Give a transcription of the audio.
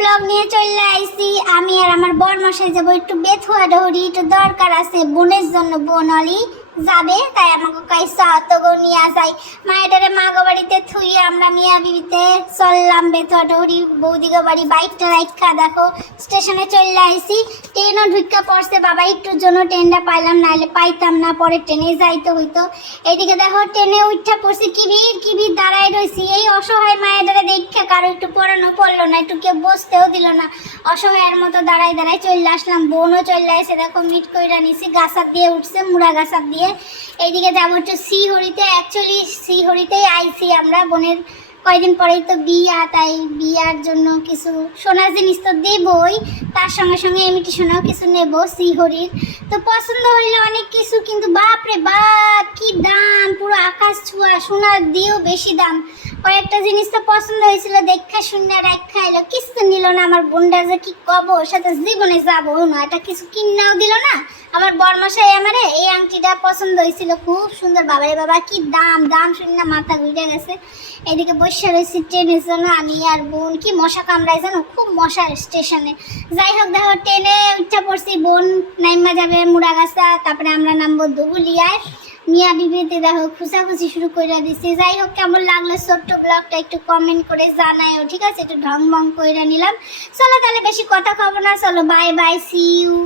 Blog নিয়ে চলে আইছি। আমি আর আমার বরমশাই যাবো একটু বেথুয়া ডহরি, একটু দরকার আছে বোনের জন্য। বোন অলি যাবে, তাই আমাকে কাইসা অতগো নিয়ে যাই। মায়েটারে মাগো বাড়িতে থুই আমরা মিয়া বিবিতে চললাম বেথুয়া ডহরি বৌদিগো বাড়ি। বাইকটা রাইখা দেখো স্টেশনে চলে আইছি। ট্রেনও ঢুকা পড়ছে বাবা, একটুর জন্য ট্রেনটা পাইলাম, নাহলে পাইতাম না, পরে ট্রেনে যাইতে হইতো। এইদিকে দেখো ট্রেনে উঠা পড়ছি, কিবির দাঁড়াই রয়েছি। এই অসহায় মায়েটারে দেখা কারো একটু পড়ানো পড়লো না, একটু কেউ বসতেও দিল না, অসহায়ের মতো দাঁড়াই দাঁড়াই চলে আসলাম। বোনও চলে আসে, দেখো মিট কইরা নিছি, গাছার দিয়ে উঠছে, মুড়া গাছার দিয়ে। এইদিকে যাবো একটু শ্রীহরিতে, অ্যাকচুয়ালি শ্রীহরিতেই আইছি আমরা। বোনের কয়দিন পরেই তো বিয়া, তাই বিয়ার জন্য কিছু সোনার জিনিস তো দেবই, তার সঙ্গে সঙ্গে ইমিটেশনও কিছু নেব শ্রীহরির। তো পছন্দ হইলো অনেক কিছু, কিন্তু বাপরে বাপ কি দাম, পুরো আকাশ ছোঁয়া। সোনার দিয়েও বেশি দাম। কয়েকটা জিনিস তো পছন্দ হয়েছিল, দেখা শুনে রাখা এলো, কিছু নিল না। আমার বোনটা যে কি কব, ওর সাথে জীবনে যাবো না, এটা কিছু কিনাও দিল না। আমার বরমশাই আমারে এই আংটিটা পছন্দ হয়েছিল, খুব সুন্দর। বাবারে বাবা কি দাম, দাম শুনে মাথা ঘুরে গেছে। এদিকে বসে রয়েছি ট্রেনের জন্য, আমি আর বোন। কি মশা কামড়ায় জানো, খুব মশা স্টেশনে। যাই হোক দেখো ট্রেনে উঠা পড়ছি, বোন নাইমা যাবে মুড়াগাছা, তারপরে আমরা নামবো দুবুলিয়ায়। মিয়া বিবিতে দেখো খুশাখুশি শুরু করে দিছি। যাই হোক কেমন লাগলো ছোট্ট ব্লগটা একটু কমেন্ট করে জানাইও, ঠিক আছে? একটু ঢং ভং করে নিলাম। চলো তাহলে বেশি কথা খাবো না, চলো বাই বাই, সি ইউ।